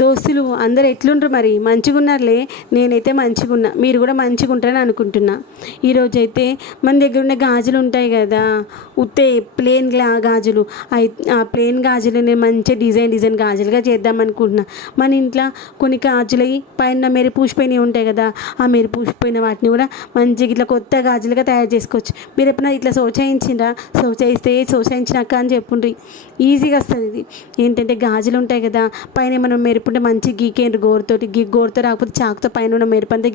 దోస్తులు అందరు ఎట్లుండ్రు మరి? మంచిగున్నారులే. నేనైతే మంచిగున్నా, మీరు కూడా మంచిగా ఉంటారని అనుకుంటున్నా. ఈరోజైతే మన దగ్గర ఉన్న గాజులు ఉంటాయి కదా, ఉత్తే ప్లేన్ గాజులు, ఆ ప్లేన్ గాజులు నేను మంచిగా డిజైన్ గాజులుగా చేద్దాం అనుకుంటున్నా. మన ఇంట్లో కొన్ని గాజులు పైన పూసిపోయినవి ఉంటాయి కదా, ఆ పూసిపోయిన వాటిని కూడా మంచిగా ఇట్లా కొత్త గాజులుగా తయారు చేసుకోవచ్చు. మీరు ఎప్పుడైనా ఇట్లా శోచయించిండ్రా? శోచయించినాక అని చెప్పుండ్రి, ఈజీగా వస్తుంది. ఇది ఏంటంటే గాజులు ఉంటాయి కదా, పైన మనం మెరుపుంటే మంచి గీకేయండి గోరుతో రాకపోతే చాకుతో పైన ఉన్న మెరుపంతా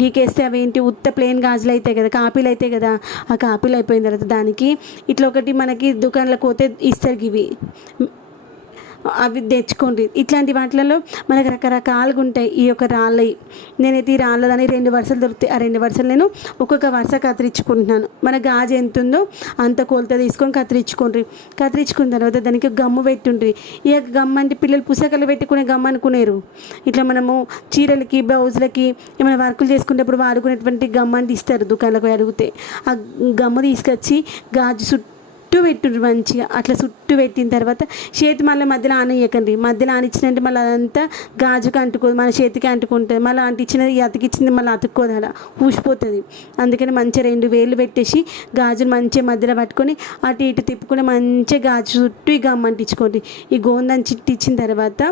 గీకేస్తే అవేంటి ఉత్త ప్లేన్ గాజులు అవుతాయి కదా, కాపీలు అవుతాయి కదా. ఆ కాపీలు అయిపోయిన తర్వాత దానికి ఇట్లా ఒకటి మనకి దుకాణంలోకి పోతే ఇస్తారు ఇవి, అవి తెచ్చుకోండి. ఇట్లాంటి వాటిలలో మనకు రకరకాలుగా ఉంటాయి ఈ యొక్క రాళ్ళవి. నేనైతే ఈ రాళ్ళదని 2 వరుసలు దొరుకుతాయి, ఆ 2 వరుసలు నేను ఒక్కొక్క వరుస కత్తిరించుకుంటున్నాను. మన గాజు ఎంత ఉందో అంత కొలత తీసుకొని కత్తిరించుకున్న తర్వాత దానికి గమ్ము పెట్టుండ్రి. ఈ గమ్ము అంటే పిల్లలు పుస్తకాలు పెట్టుకునే గమ్ము అనుకునేరు. ఇట్లా మనము చీరలకి బ్లౌజులకి ఏమైనా వర్కులు చేసుకునేటప్పుడు వాడుకునేటువంటి గమ్ము అంటే ఇస్తారు దుకాణాలకు అడిగితే. ఆ గమ్ము తీసుకొచ్చి గాజు చుట్టూ పెట్టుండ్రు మంచిగా. అట్లా చుట్టూ పెట్టిన తర్వాత చేతి మళ్ళీ మధ్యలో ఆనియకండి. మధ్యలో ఆనిచ్చినంటే మళ్ళీ అదంతా గాజుకి అంటుకోదు, మన చేతికి అంటుకుంటుంది. మళ్ళీ అంటించినది అతికిచ్చింది మళ్ళీ అతుక్కోదు, అలా ఊసిపోతుంది. అందుకని మంచిగా 2 వేలు పెట్టేసి గాజులు మంచిగా మధ్యలో పట్టుకొని అటు ఇటు తిప్పుకొని మంచిగా గాజు చుట్టూ ఈ గమ్మ అంటించుకోండి. ఈ గోందని చిట్టించిన తర్వాత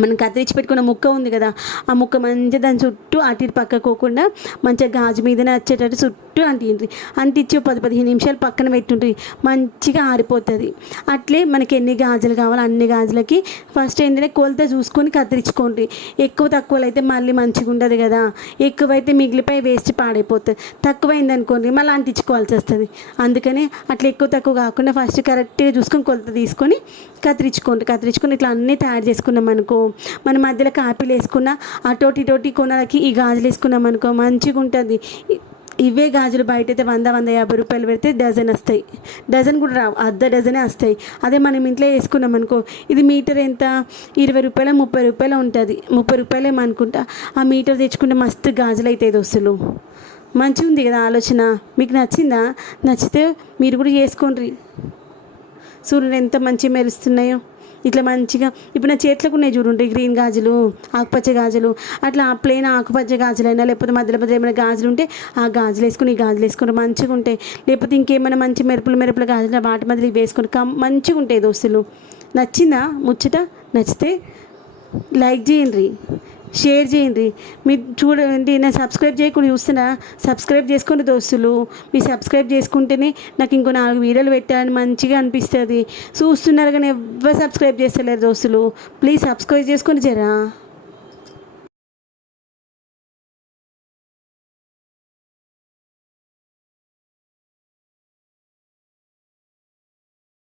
మనం కత్తిరించి పెట్టుకున్న ముక్క ఉంది కదా, ఆ ముక్క మంచిగా దాని చుట్టూ అటు ఇటు పక్కకోకుండా మంచిగా గాజు మీదనే వచ్చేటట్టు చుట్టూ అంటించి 10-15 నిమిషాలు పక్కన పెట్టుండ్రి, మంచిగా ఆరిపోతుంది. అట్లే మనకి ఎన్ని గాజులు కావాలో అన్ని గాజులకి ఫస్ట్ ఏంటంటే కొలత చూసుకొని కత్తిరించుకోండి. ఎక్కువ తక్కువలు అయితే మళ్ళీ మంచిగా ఉండదు కదా, ఎక్కువైతే మిగిలిపోయి వేస్ట్ పాడైపోతుంది. తక్కువైంది అనుకోండి మళ్ళీ అంటించుకోవాల్సి వస్తుంది. అందుకని అట్లా ఎక్కువ తక్కువ కాకుండా ఫస్ట్ కరెక్ట్గా చూసుకొని కొలత తీసుకొని కత్తిరించుకొని ఇట్లా అన్నీ తయారు చేసుకున్నాం అనుకో, మన మధ్యలో కాపీలు వేసుకున్న అటోటి కొనలకి ఈ గాజులు వేసుకున్నాం అనుకో మంచిగా ఉంటుంది. ఇవే గాజులు బయట అయితే 100-150 రూపాయలు పెడితే డజన్ వస్తాయి. డజన్ కూడా రావు, అర్ధ డజనే వస్తాయి. అదే మనం ఇంట్లో వేసుకున్నాం అనుకో, ఇది మీటర్ ఎంత 20 రూపాయలు 30 రూపాయలు ఉంటుంది, 30 రూపాయలేమో అనుకుంటా. ఆ మీటర్ తెచ్చుకుంటే మస్తు గాజులు అవుతాయి దోస్తులు. మంచిగా ఉంది కదా ఆలోచన, మీకు నచ్చిందా? నచ్చితే మీరు కూడా చేసుకోండి. సూర్యుడు ఎంత మంచిగా మెరుస్తున్నాయో ఇట్లా మంచిగా. ఇప్పుడు నా చేతులకు ఉన్నాయి చూడండి గ్రీన్ గాజులు, ఆకుపచ్చ గాజులు, అట్లా ప్లేన్ ఆకుపచ్చ గాజులైనా లేకపోతే మధ్యలో ఏమైనా గాజులు ఉంటే ఆ గాజులు వేసుకుని ఈ గాజులు వేసుకుంటే మంచిగా ఉంటాయి. లేకపోతే ఇంకేమైనా మంచి మెరుపుల గాజులు వాటి మధ్యలో వేసుకుని మంచిగా ఉంటాయి దోస్తులు. నచ్చిందా ముచ్చట? నచ్చితే లైక్ చేయండి, షేర్ చేయండి. మీరు చూడండి, నేను సబ్స్క్రైబ్ చేయకుండా చూస్తున్నా, సబ్స్క్రైబ్ చేసుకోండి దోస్తులు. మీరు సబ్స్క్రైబ్ చేసుకుంటేనే నాకు ఇంకో 4 వీడియోలు పెట్టాలని మంచిగా అనిపిస్తుంది. చూస్తున్నారు కానీ ఎవ్వరు సబ్స్క్రైబ్ చేస్తలేరు దోస్తులు. ప్లీజ్ సబ్స్క్రైబ్ చేసుకోండి జరా.